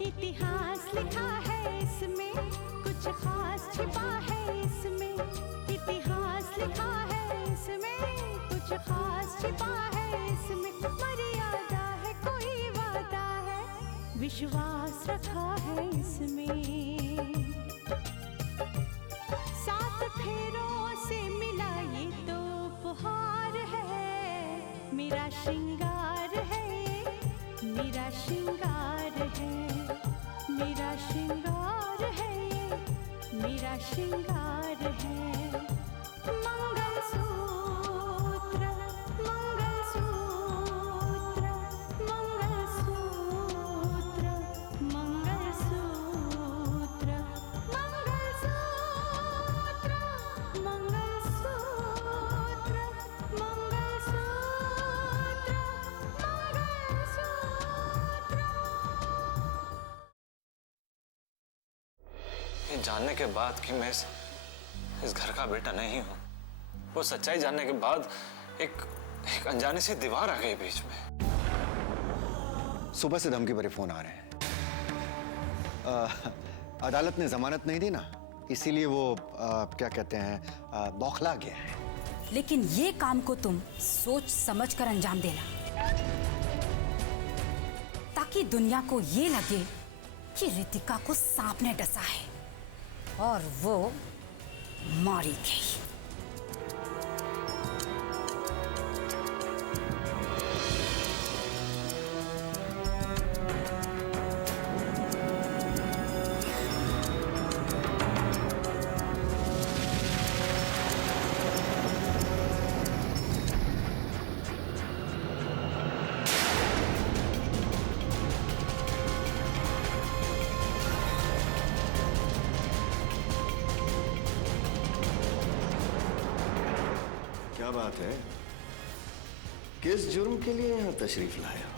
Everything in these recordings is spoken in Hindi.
इतिहास लिखा है इसमें, कुछ खास छिपा है इसमें। इतिहास लिखा है इसमें, कुछ खास छिपा है इसमें। मर्यादा है, कोई वादा है, विश्वास रखा है इसमें। सात फेरों से मिला ये तो उपहार है। मेरा श्रृंगार है, मेरा श्रृंगार है, मेरा श्रृंगार है, मेरा श्रृंगार है। मंगलसूत्र, मंगलसूत्र, मंगलसूत्र, मंगलसूत्र, मंगलसूत्र, मंगलसूत्र, ये जानने के बाद कि मैं इस घर का बेटा नहीं हूं, वो सच्चाई जानने के बाद एक अनजानी सी दीवार आ गई बीच में। सुबह से धमकी भरे फोन आ रहे हैं। अदालत ने जमानत नहीं दी ना, इसीलिए वो क्या कहते हैं, बौखला गया है। लेकिन ये काम को तुम सोच समझ कर अंजाम देना, ताकि दुनिया को ये लगे कि रितिका को सांप ने डसा है और वो मारी गई। क्या बात है? किस जुर्म के लिए यहां तशरीफ लाए हो?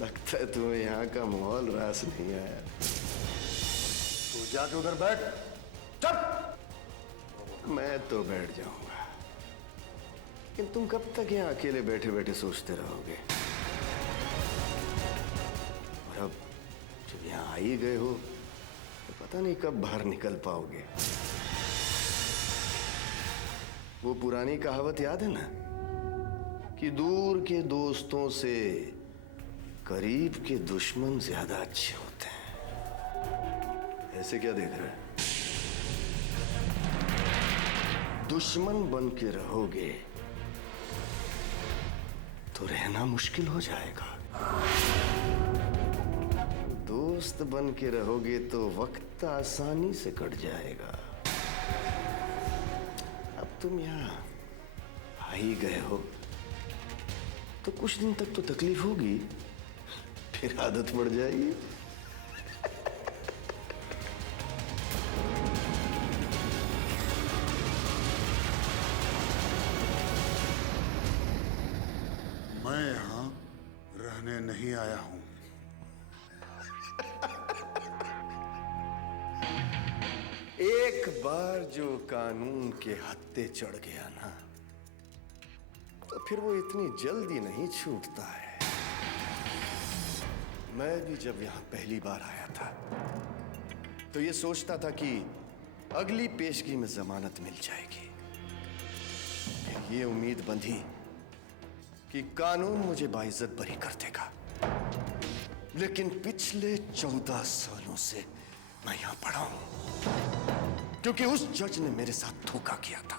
लगता है तुम्हें यहां का माहौल रास नहीं आया। तू जाके उधर बैठ। चल। मैं तो बैठ जाऊंगा, लेकिन तुम कब तक यहां अकेले बैठे बैठे सोचते रहोगे? और अब जब यहां आ ही गए हो तो पता नहीं कब बाहर निकल पाओगे। वो पुरानी कहावत याद है ना, कि दूर के दोस्तों से करीब के दुश्मन ज्यादा अच्छे होते हैं। ऐसे क्या देख रहे हैं? दुश्मन बन के रहोगे तो रहना मुश्किल हो जाएगा, दोस्त बन के रहोगे तो वक्त आसानी से कट जाएगा। अब तुम यहां आ ही गए हो तो कुछ दिन तक तो तकलीफ होगी, फिर आदत पड़ जाएगी। मैं यहां रहने नहीं आया हूं। एक बार जो कानून के हत्थे चढ़ गया ना, तो फिर वो इतनी जल्दी नहीं छूटता है। मैं भी जब यहां पहली बार आया था तो ये सोचता था कि अगली पेशगी में जमानत मिल जाएगी। फिर ये उम्मीद बंधी कि कानून मुझे बाइज्जत बरी कर देगा। लेकिन पिछले 14 सालों से मैं यहां पड़ा हूं, क्योंकि उस जज ने मेरे साथ धोखा किया था।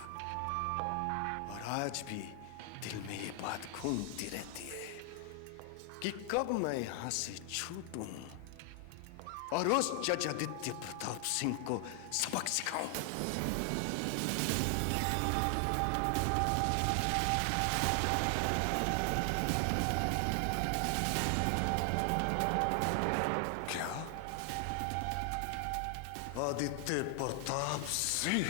और आज भी दिल में ये बात घूमती रहती है कि कब मैं यहां से छूटूं और उस जज आदित्य प्रताप सिंह को सबक सिखाऊं। क्या? आदित्य प्रताप सिंह?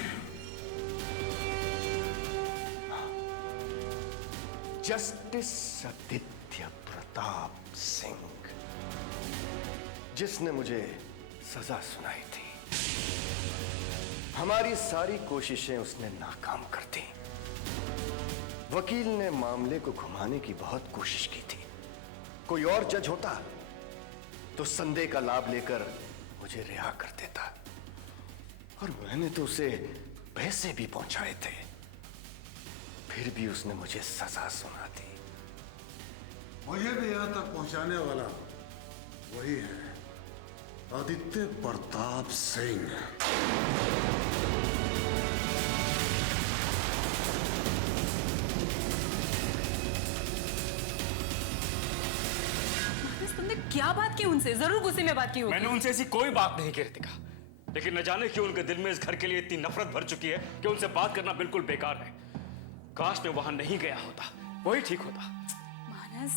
जस्टिस आदित्य प्रताप सिंह, जिसने मुझे सजा सुनाई थी। हमारी सारी कोशिशें उसने नाकाम कर दी। वकील ने मामले को घुमाने की बहुत कोशिश की थी, कोई और जज होता तो संदेह का लाभ लेकर मुझे रिहा कर देता, और मैंने तो उसे पैसे भी पहुंचाए थे, फिर भी उसने मुझे सजा सुना दी। मुझे भी यहां तक पहुंचाने वाला वही है, आदित्य प्रताप सिंह। तुमने क्या बात की उनसे? जरूर गुस्से में बात की होगी। मैंने उनसे ऐसी कोई बात नहीं की रितिका, लेकिन न जाने क्यों उनके दिल में इस घर के लिए इतनी नफरत भर चुकी है कि उनसे बात करना बिल्कुल बेकार है। काश मैं वहां नहीं गया होता, वही ठीक होता। मानस,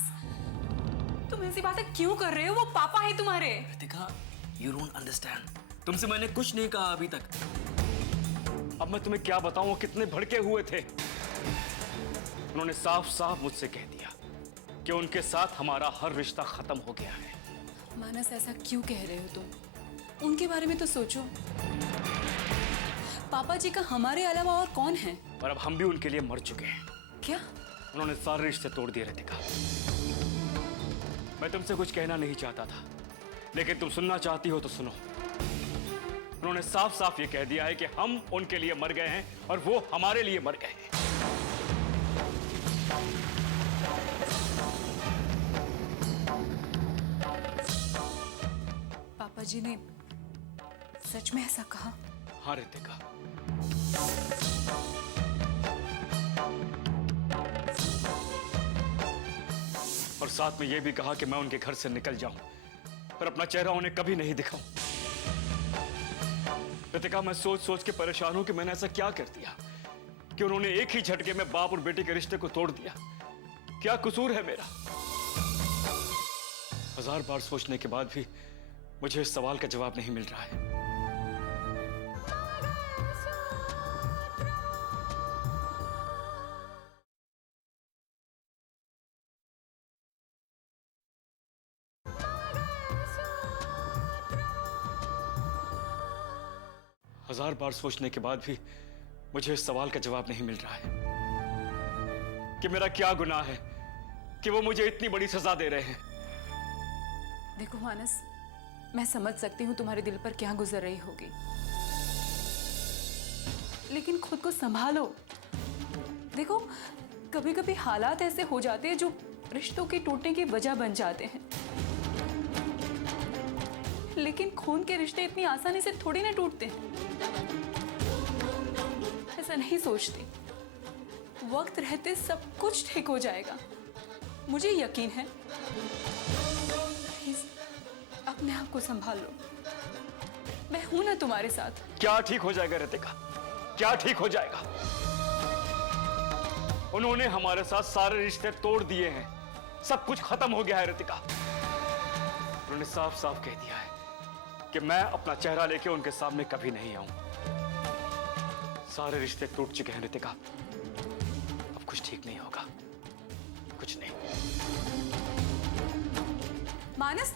तुम ऐसी बातें क्यों कर रहे हो? वो पापा है तुम्हारे। Ritika, you don't understand। तुमसे मैंने कुछ नहीं कहा अभी तक। अब मैं तुम्हें क्या बताऊं, वो कितने भड़के हुए थे। उन्होंने साफ साफ मुझसे कह दिया कि उनके साथ हमारा हर रिश्ता खत्म हो गया है। मानस, ऐसा क्यों कह रहे हो तुम? उनके बारे में तो सोचो। पापा जी का हमारे अलावा और कौन है? और अब हम भी उनके लिए मर चुके हैं। क्या? उन्होंने सारे रिश्ते तोड़ दिए रितिका। मैं तुमसे कुछ कहना नहीं चाहता था, लेकिन तुम सुनना चाहती हो तो सुनो। उन्होंने साफ साफ ये कह दिया है कि हम उनके लिए मर गए हैं और वो हमारे लिए मर गए हैं। पापा जी ने सच में ऐसा कहा? हाँ रितिका, और साथ में ये भी कहा कि मैं उनके घर से निकल जाऊं पर अपना चेहरा उन्हें कभी नहीं दिखाऊं। रितिका, मैं सोच सोच के परेशान हूं कि मैंने ऐसा क्या कर दिया कि उन्होंने एक ही झटके में बाप और बेटे के रिश्ते को तोड़ दिया। क्या कसूर है मेरा? हजार बार सोचने के बाद भी मुझे इस सवाल का जवाब नहीं मिल रहा है। हजार बार सोचने के बाद भी मुझे इस सवाल का जवाब नहीं मिल रहा है कि मेरा क्या गुनाह है कि वो मुझे इतनी बड़ी सजा दे रहे हैं। देखो मानस, मैं समझ सकती हूँ तुम्हारे दिल पर क्या गुजर रही होगी, लेकिन खुद को संभालो। देखो, कभी कभी हालात ऐसे हो जाते हैं जो रिश्तों के टूटने की वजह बन जाते हैं, लेकिन खून के रिश्ते इतनी आसानी से थोड़ी ना टूटते हैं। ऐसा नहीं सोचती। वक्त रहते सब कुछ ठीक हो जाएगा, मुझे यकीन है। प्लीज अपने आप को संभाल लो, मैं हूं ना तुम्हारे साथ। क्या ठीक हो जाएगा रितिका? क्या ठीक हो जाएगा? उन्होंने हमारे साथ सारे रिश्ते तोड़ दिए हैं, सब कुछ खत्म हो गया है रितिका। उन्होंने साफ साफ कह दिया है कि मैं अपना चेहरा लेके उनके सामने कभी नहीं आऊं। सारे रिश्ते टूट चुके हैं रितिका, अब कुछ ठीक नहीं होगा, कुछ नहीं। मानस,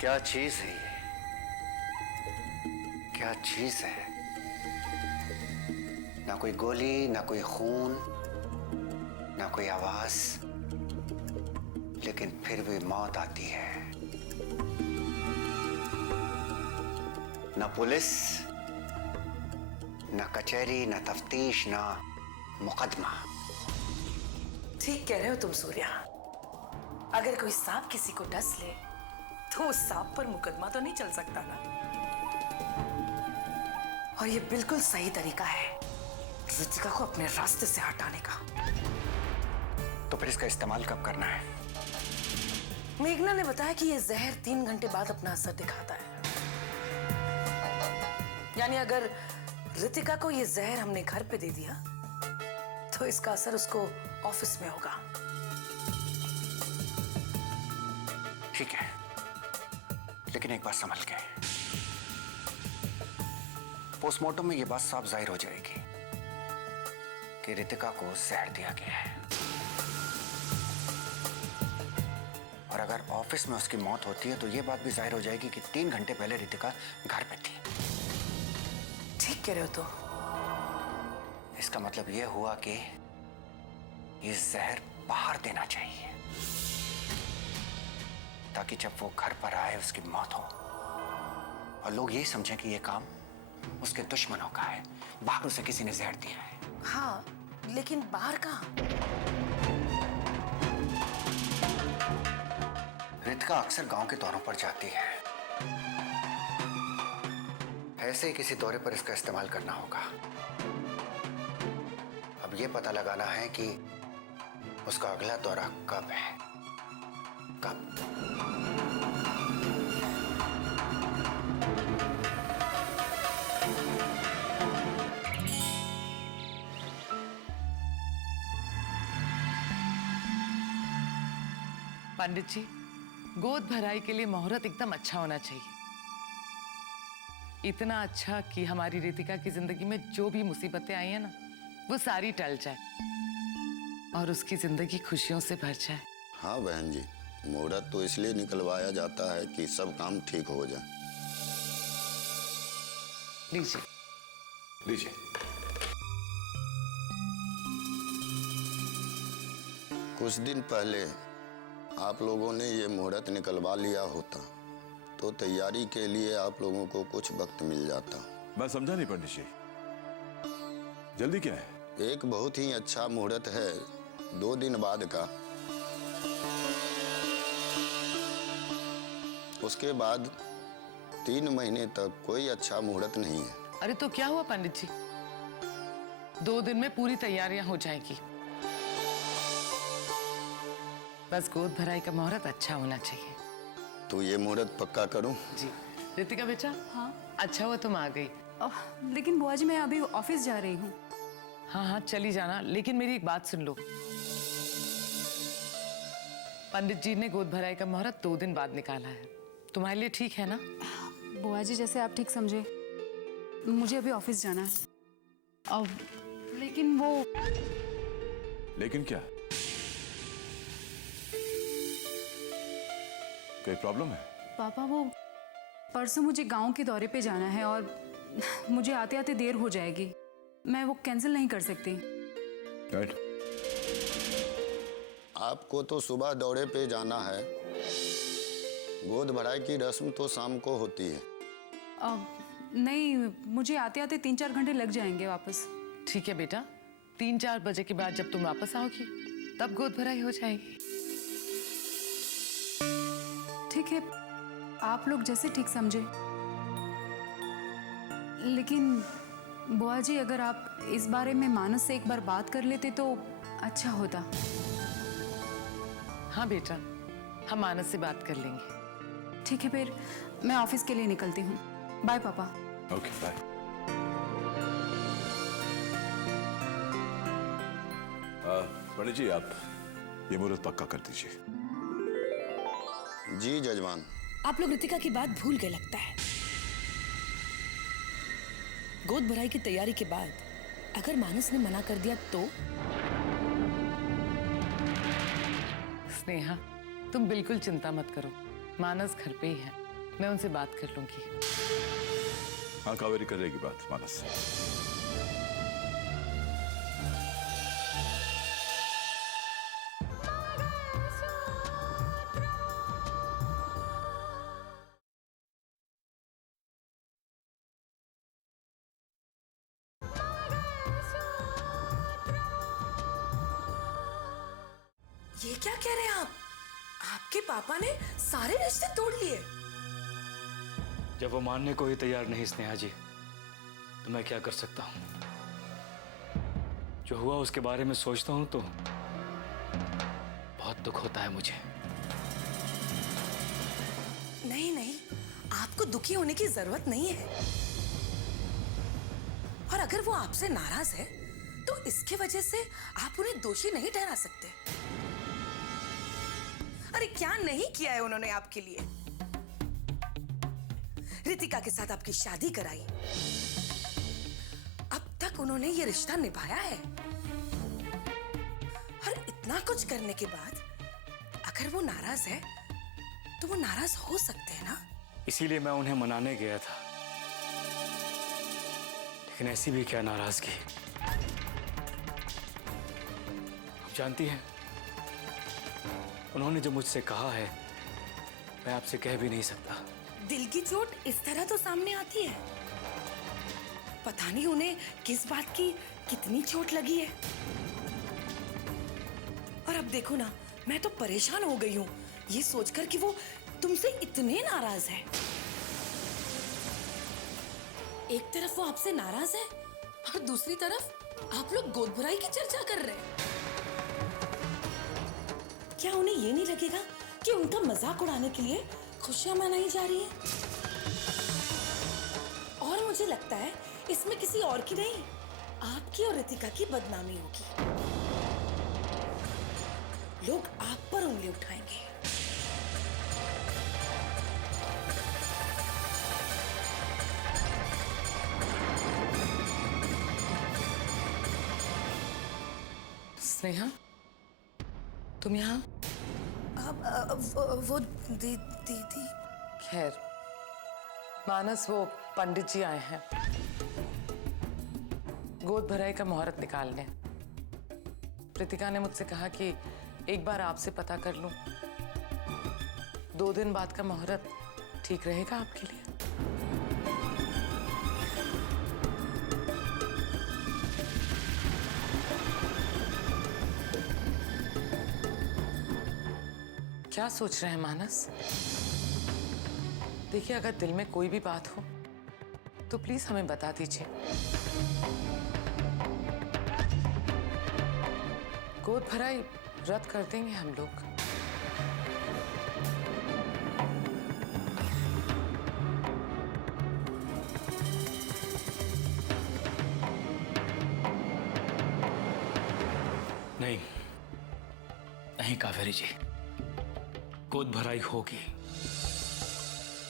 क्या चीज है ये? क्या चीज है? ना कोई गोली, ना कोई खून, ना कोई आवाज, लेकिन फिर भी मौत आती है। ना पुलिस, ना कचहरी, ना तफ्तीश, ना मुकदमा। ठीक कह रहे हो तुम सूर्या। अगर कोई सांप किसी को डस ले तो उस सांप पर मुकदमा तो नहीं चल सकता ना। और ये बिल्कुल सही तरीका है रितिका को अपने रास्ते से हटाने का। तो फिर इसका इस्तेमाल कब करना है? मेघना ने बताया कि ये जहर 3 घंटे बाद अपना असर दिखाता है। यानी अगर रितिका को ये जहर हमने घर पे दे दिया तो इसका असर उसको ऑफिस में होगा। ठीक है, लेकिन एक बात संभल के। पोस्टमार्टम में यह बात साफ जाहिर हो जाएगी कि रितिका को जहर दिया गया है, और और अगर ऑफिस में उसकी मौत होती है तो ये बात भी जाहिर हो जाएगी कि 3 घंटे पहले रितिका घर पे थी। ठीक कह रहे हो तो। इसका मतलब ये हुआ कि ये जहर बाहर देना चाहिए ताकि जब वो घर पर आए उसकी मौत हो और लोग ये समझें कि ये काम उसके दुश्मनों का है, बाहर उसे किसी ने जहर दिया है। हाँ, लेकिन बाहर कहाँ? रितिका अक्सर गांव के दौरों पर जाती है, ऐसे ही किसी दौरे पर इसका इस्तेमाल करना होगा। अब ये पता लगाना है कि उसका अगला दौरा कब है, कब। पंडित जी, गोद भराई के लिए मुहूर्त एकदम अच्छा होना चाहिए, इतना अच्छा कि हमारी रितिका की जिंदगी में जो भी मुसीबतें आई हैं ना, वो सारी टल जाए और उसकी जिंदगी खुशियों से भर जाए। हाँ बहन जी, मुहूर्त तो इसलिए निकलवाया जाता है कि सब काम ठीक हो जाए। लीजिए लीजिए। कुछ दिन पहले आप लोगों ने ये मुहूर्त निकलवा लिया होता तो तैयारी के लिए आप लोगों को कुछ वक्त मिल जाता। मैं समझा नहीं पंडित जी, जल्दी क्या है? एक बहुत ही अच्छा मुहूर्त है 2 दिन बाद का, उसके बाद 3 महीने तक कोई अच्छा मुहूर्त नहीं है। अरे तो क्या हुआ पंडित जी, 2 दिन में पूरी तैयारियां हो जाएगी। बस गोद भराई का मुहूर्त अच्छा होना चाहिए। तो ये मुहूर्त पक्का करूं? जी। रितिका बेटा, हाँ अच्छा हुआ तुम आ गई। लेकिन बुआ जी मैं अभी ऑफिस जा रही हूँ। हाँ हाँ चली जाना, लेकिन मेरी एक बात सुन लो। पंडित जी ने गोद भराई का मुहूर्त 2 दिन बाद निकाला है, तुम्हारे लिए ठीक है ना? बुआ जी जैसे आप ठीक समझे, मुझे अभी ऑफिस जाना है। अब लेकिन वो लेकिन क्या? कोई प्रॉब्लम है? पापा वो परसों मुझे गांव के दौरे पे जाना है और मुझे आते आते देर हो जाएगी, मैं वो कैंसिल नहीं कर सकती। राइट। आपको तो सुबह दौरे पे जाना है, गोद भराई की रस्म तो शाम को होती है। नहीं, मुझे आते आते 3-4 घंटे लग जाएंगे वापस। ठीक है बेटा, 3-4 बजे के बाद जब तुम वापस आओगी तब गोद भराई हो जाएगी। ठीक है, आप लोग जैसे ठीक समझे। लेकिन बुआ जी अगर आप इस बारे में मानस से एक बार बात कर लेते तो अच्छा होता। हाँ बेटा, हम मानस से बात कर लेंगे। ठीक है, फिर मैं ऑफिस के लिए निकलती हूँ। बाय पापा। Okay bye. पंडित जी आप ये मुहूर्त पक्का कर दीजिए। जी जजमान। आप लोग रितिका की बात भूल गए लगता है। गोद भराई की तैयारी के बाद अगर मानस ने मना कर दिया तो? स्नेहा, तुम बिल्कुल चिंता मत करो, मानस घर पे ही है, मैं उनसे बात कर लूंगी। हाँ कावेरी कर लेगी बात मानस से। ये क्या कह रहे हैं आप? आपके पापा ने सारे रिश्ते तोड़ लिए? जब वो मानने को ही तैयार नहीं स्नेहा जी, तो मैं क्या कर सकता हूं? जो हुआ उसके बारे में सोचता हूं तो बहुत दुख होता है मुझे। नहीं नहीं, आपको दुखी होने की जरूरत नहीं है। और अगर वो आपसे नाराज है तो इसके वजह से आप उन्हें दोषी नहीं ठहरा सकते। अरे क्या नहीं किया है उन्होंने आपके लिए? रितिका के साथ आपकी शादी कराई, अब तक उन्होंने ये रिश्ता निभाया है। और इतना कुछ करने के बाद अगर वो नाराज है तो वो नाराज हो सकते हैं ना। इसीलिए मैं उन्हें मनाने गया था, लेकिन ऐसी भी क्या नाराजगी। आप जानती हैं, उन्होंने जो मुझसे कहा है मैं आपसे कह भी नहीं सकता। दिल की चोट इस तरह तो सामने आती है, पता नहीं उन्हें किस बात की कितनी चोट लगी है। और अब देखो ना, मैं तो परेशान हो गई हूँ ये सोचकर कि वो तुमसे इतने नाराज है। एक तरफ वो आपसे नाराज है और दूसरी तरफ आप लोग गोद भराई की चर्चा कर रहे हैं। क्या उन्हें ये नहीं लगेगा कि उनका मजाक उड़ाने के लिए खुशियां मनाई जा रही है? और मुझे लगता है इसमें किसी और की नहीं, आपकी और रितिका की बदनामी होगी। लोग आप पर उंगली उठाएंगे। स्नेहा, तुम यहाँ? वो दीदी। खैर, मानस, वो पंडित जी आए हैं गोद भराई का मुहूर्त निकालने। प्रीतिका ने मुझसे कहा कि एक बार आपसे पता कर लूं, 2 दिन बाद का मुहूर्त ठीक रहेगा आपके लिए? क्या सोच रहे हैं मानस? देखिए, अगर दिल में कोई भी बात हो तो प्लीज हमें बता दीजिए। गोद भराई रद्द कर देंगे हम लोग। नहीं नहीं कावेरी जी, गोद भराई होगी।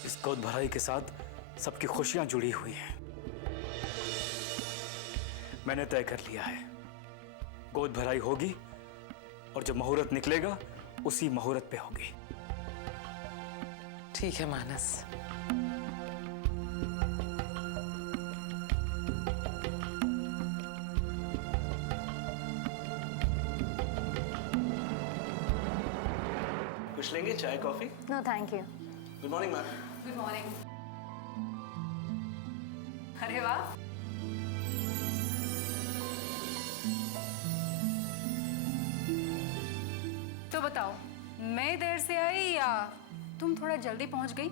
इस गोद भराई के साथ सबकी खुशियां जुड़ी हुई हैं। मैंने तय कर लिया है, गोद भराई होगी और जब मुहूर्त निकलेगा उसी मुहूर्त पे होगी। ठीक है मानस। कुछ लेंगे, चाय coffee? No thank you. Good morning ma'am. Good morning. अरे वाह, तो बताओ, मैं देर से आई या तुम थोड़ा जल्दी पहुंच गई?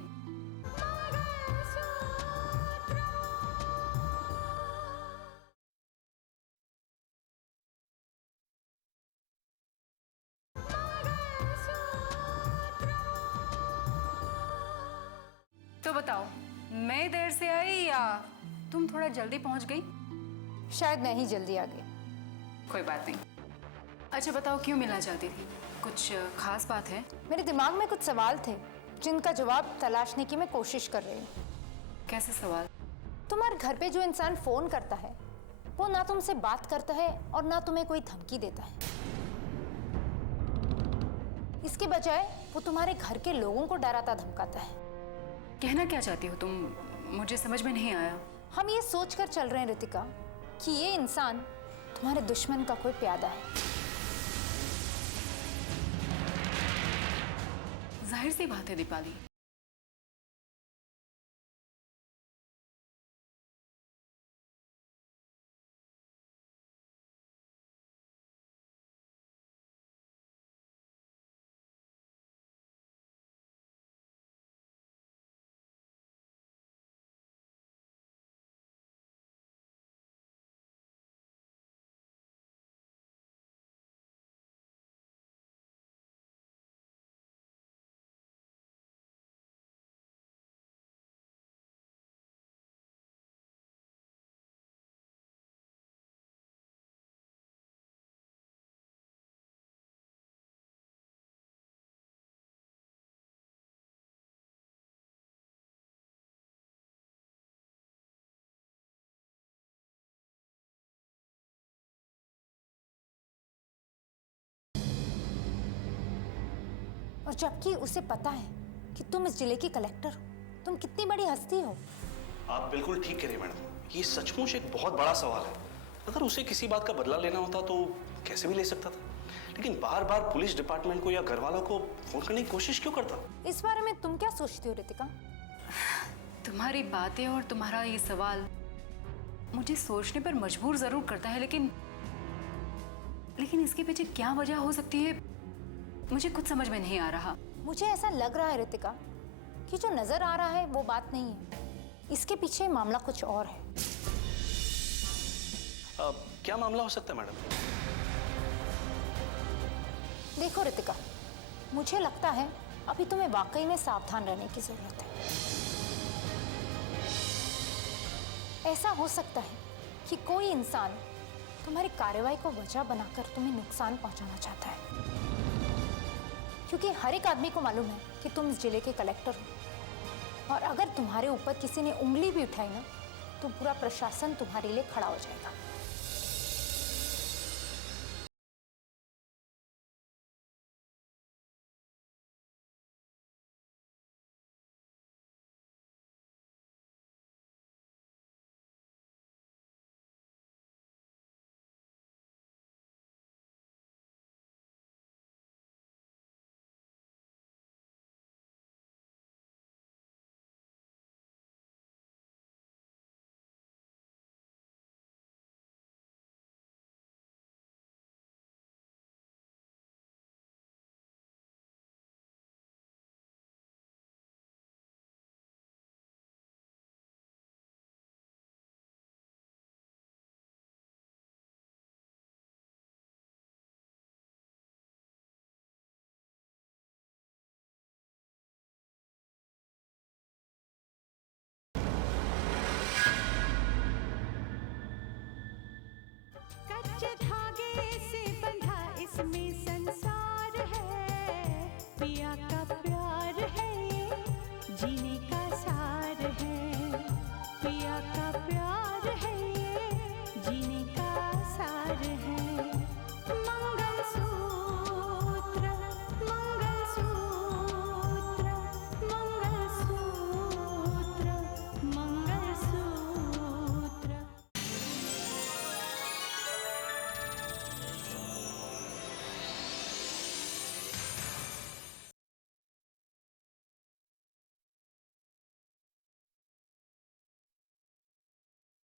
तो बताओ, मैं देर से आई या तुम थोड़ा जल्दी पहुंच गई? शायद मैं ही जल्दी आ गई। कोई बात नहीं। अच्छा बताओ, क्यों मिलना चाहती थी? कुछ खास बात है? मेरे दिमाग में कुछ सवाल थे जिनका जवाब तलाशने की मैं कोशिश कर रही हूँ। कैसे सवाल? तुम्हारे घर पे जो इंसान फोन करता है वो ना तुमसे बात करता है और ना तुम्हें कोई धमकी देता है। इसके बजाय वो तुम्हारे घर के लोगों को डराता धमकाता है। कहना क्या चाहती हो तुम? मुझे समझ में नहीं आया। हम ये सोचकर चल रहे हैं रितिका कि ये इंसान तुम्हारे दुश्मन का कोई प्यादा है। जाहिर सी बात है दीपाली, और जबकि उसे पता है कि तुम इस जिले की कलेक्टर हो। तुम कितनी बड़ी हस्ती हो। आप बिल्कुल ठीक कह रही मैडम, ये सचमुच एक बहुत बड़ा सवाल है। अगर उसे किसी बात का बदला लेना होता तो कैसे भी ले सकता था, लेकिन बार बार पुलिस डिपार्टमेंट को या घर वालों को फोन करने की कोशिश क्यों करता? इस बारे में तुम क्या सोचती हो रितिका? तुम्हारी बातें और तुम्हारा ये सवाल मुझे सोचने पर मजबूर जरूर करता है, लेकिन इसके पीछे क्या वजह हो सकती है मुझे कुछ समझ में नहीं आ रहा। मुझे ऐसा लग रहा है रितिका कि जो नजर आ रहा है वो बात नहीं है, इसके पीछे मामला कुछ और है। क्या मामला हो सकता है मैडम? देखो रितिका, मुझे लगता है अभी तुम्हें वाकई में सावधान रहने की जरूरत है। ऐसा हो सकता है कि कोई इंसान तुम्हारी कार्रवाई को वजह बनाकर तुम्हें नुकसान पहुंचाना चाहता है, क्योंकि हर एक आदमी को मालूम है कि तुम इस जिले के कलेक्टर हो, और अगर तुम्हारे ऊपर किसी ने उंगली भी उठाई ना तो पूरा प्रशासन तुम्हारे लिए खड़ा हो जाएगा।